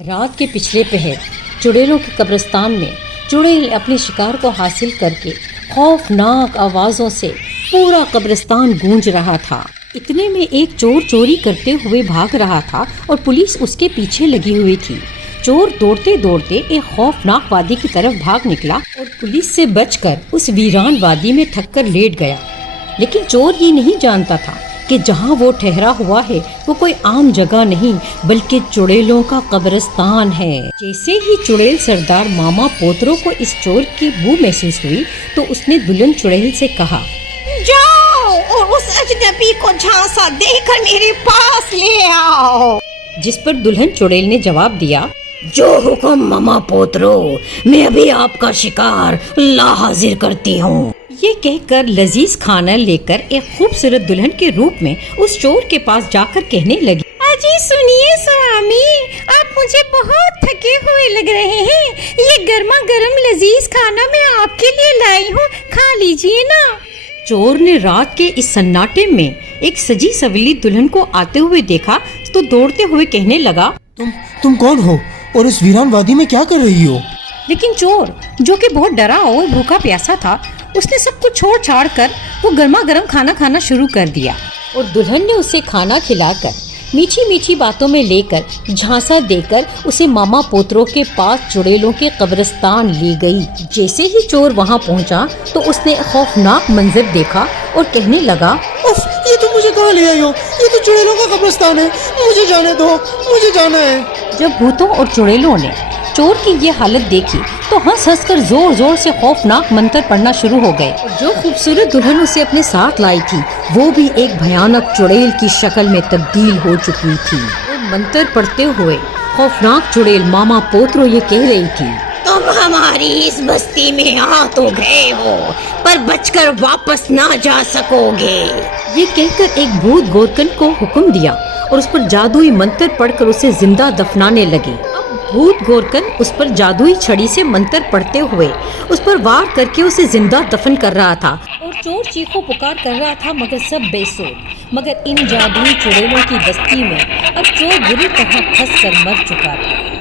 رات کے پچھلے پہر چڑیلوں کے قبرستان میں چڑیل اپنے شکار کو حاصل کر کے خوفناک آوازوں سے پورا قبرستان گونج رہا تھا۔ اتنے میں ایک چور چوری کرتے ہوئے بھاگ رہا تھا اور پولیس اس کے پیچھے لگی ہوئی تھی۔ چور دوڑتے دوڑتے ایک خوفناک وادی کی طرف بھاگ نکلا اور پولیس سے بچ کر اس ویران وادی میں تھک کر لیٹ گیا، لیکن چور یہ نہیں جانتا تھا کہ جہاں وہ ٹھہرا ہوا ہے وہ کوئی عام جگہ نہیں بلکہ چڑیلوں کا قبرستان ہے۔ جیسے ہی چڑیل سردار ماما پوترو کو اس چور کی بو محسوس ہوئی تو اس نے دلہن چڑیل سے کہا، جاؤ اور اس اجنبی کو جھانسا دے کر میرے پاس لے آؤ۔ جس پر دلہن چڑیل نے جواب دیا، جو حکم ماما پوترو، میں ابھی آپ کا شکار لا حاضر کرتی ہوں۔ یہ کہہ کر لذیذ کھانا لے کر ایک خوبصورت دلہن کے روپ میں اس چور کے پاس جا کر کہنے لگی، اجی سنیے سوامی، آپ مجھے بہت تھکے ہوئے لگ رہے ہیں، یہ گرما گرم لذیذ کھانا میں آپ کے لیے لائی ہوں، کھا لیجیے نا۔ چور نے رات کے اس سناٹے میں ایک سجی سولی دلہن کو آتے ہوئے دیکھا تو دوڑتے ہوئے کہنے لگا، تم کون ہو اور اس ویران وادی میں کیا کر رہی ہو؟ لیکن چور جو کہ بہت ڈرا اور بھوکا پیاسا تھا، اس نے سب کچھ چھوڑ چھاڑ کر وہ گرما گرم کھانا کھانا شروع کر دیا اور دلہن نے اسے کھانا کھلا کر میٹھی میٹھی باتوں میں لے کر جھانسا دے کر اسے ماما پوترو کے پاس چڑیلوں کے قبرستان لے گئی۔ جیسے ہی چور وہاں پہنچا تو اس نے خوفناک منظر دیکھا اور کہنے لگا، اف، یہ تو مجھے کہاں لے آئی ہو؟ یہ تو چڑیلوں کا قبرستان ہے، مجھے جانے دو، مجھے جانا ہے۔ جب بھوتوں اور چڑیلوں نے چور کی یہ حالت دیکھی تو ہنس ہنس کر زور زور سے خوفناک منتر پڑھنا شروع ہو گئے۔ جو خوبصورت دلہن اسے اپنے ساتھ لائی تھی وہ بھی ایک بھیانک چڑیل کی شکل میں تبدیل ہو چکی تھی اور منتر پڑھتے ہوئے خوفناک چڑیل ماما پوترو یہ کہہ رہی تھی، تم ہماری اس بستی میں آ تو گئے ہو پر بچ کر واپس نہ جا سکو گے۔ یہ کہہ کر ایک بھوت گورکن کو حکم دیا اور اس پر جادوئی منتر پڑھ کر اسے زندہ دفنانے لگے۔ بھوت گورکن اس پر جادوئی چھڑی سے منتر پڑھتے ہوئے اس پر وار کر کے اسے زندہ دفن کر رہا تھا اور چور چیخو پکار کر رہا تھا مگر سب بے سود۔ مگر ان جادوئی چڑیلوں کی بستی میں اب چور بری طرح پھنس کر مر چکا تھا۔